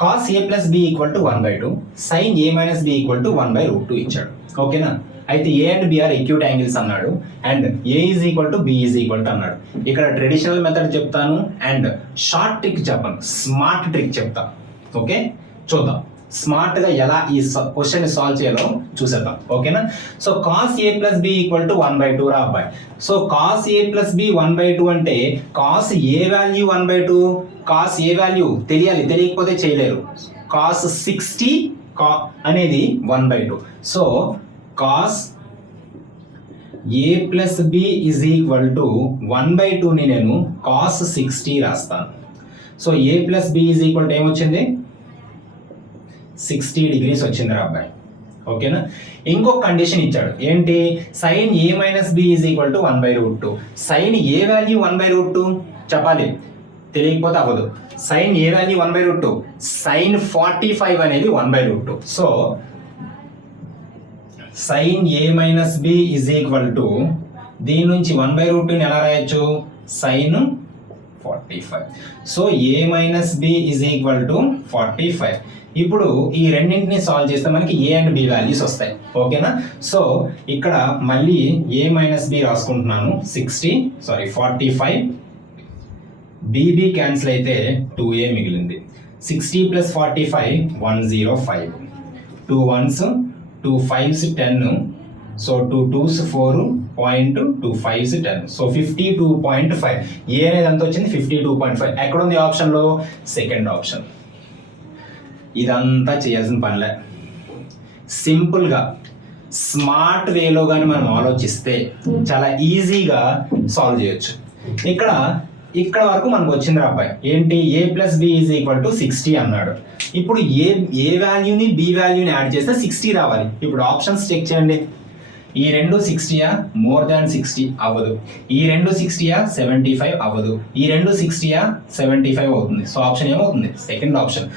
Cos A plus B equal to 1/2, sin A minus B equal to 1/√2 ఇచ్చాడు. ఓకేనా? అయితే A and B are acute angles అన్నాడు, and A is equal to B is equal to అన్నాడు. ఇక్కడ traditional method చెప్తాను and short trick చెప్పను, smart trick చెప్తా. Okay, చూద్దాం స్మార్ట్ గా ఎలా ఈ క్వశ్చన్ సాల్వ్ చేయాలో చూసేద్దాం. ఓకేనా? So cos A plus B equal to 1/2 రా అబ్బాయి. So cos A plus B 1/2 అంటే cos A value 1/2, cos A value తెలియాలి, తెలియకపోతే చేయలేరు. కాస్ 60 అనేది 1/2. So cos A plus B is equal to 1/2ని నేను కాస్ 60 రాస్తాను. So A plus B is equal to ఏమొచ్చింది? 60 degrees వచ్చింది రా అబ్బాయి. ఓకేనా? ఇంకొక కండిషన్ ఇచ్చాడు, ఏంటి? Sine A minus B is equal to 1/√2. Sine A value 1/√2 చెప్పాలి, తెలియకపోతే అవ్వదు. సైన్ ఏ వాల్యూ 1/√2, సైన్ 45 అనేది 1/√2. So sine A minus B is equal to, దీని నుంచి 1/√2ని ఎలా రాయొచ్చు? Sine 45. So A minus B is equal to 45. ఇప్పుడు ఈ రెండింటిని సాల్వ్ చేస్తే మనకి ఏ అండ్ బి వాల్యూస్ వస్తాయి. ఓకేనా? సో ఇక్కడ మళ్ళీ ఏ మైనస్ బి రాసుకుంటున్నాను. 45, బీబీ క్యాన్సిల్ అయితే 2a మిగిలింది. 60 plus 45 105, 2 1s 2 5s 10, so 2 2s 4, 2 5s 10, so 52.5. ఏ అనేది ఎంత వచ్చింది? 52.5. ఎక్కడ ఉంది ఆప్షన్లో? Second option. ఇదంతా చేయాల్సిన పనిలే, సింపుల్గా స్మార్ట్ వేలో కానీ మనం ఆలోచిస్తే చాలా ఈజీగా సాల్వ్ చేయొచ్చు. ఇక్కడ వరకు మనకు వచ్చింది రా అబ్బాయి, ఏంటి? A plus B is equal to 60 అన్నాడు. ఇప్పుడు ఏ వాల్యూని బి వాల్యూని యాడ్ చేస్తే 60 రావాలి. ఇప్పుడు ఆప్షన్స్ చెక్ చేయండి. ఈ రెండు 60యా? మోర్ దాన్ 60 అవ్వదు. ఈ రెండు 60యా? 75 అవ్వదు. ఈ రెండు 60యా? 75 అవుతుంది. సో ఆప్షన్ ఏమవుతుంది? Second option.